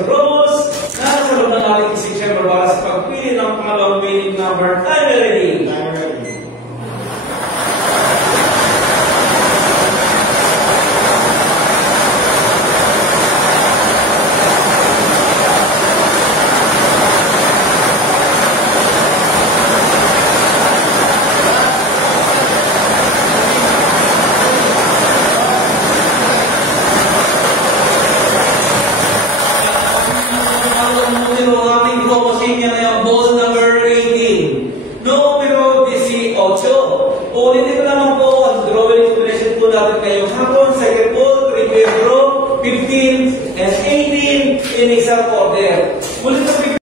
Mr. Ramos. Nasa loob ng ating section para sa pagpili ng pangalawang winning number. Time ready? Time ready. Ball number 18. Numero 18. Ulitin ko naman po ang drawing explanation po natin ngayong hapon. Second ball, repair draw, 15 and 18 in isang order. Ulit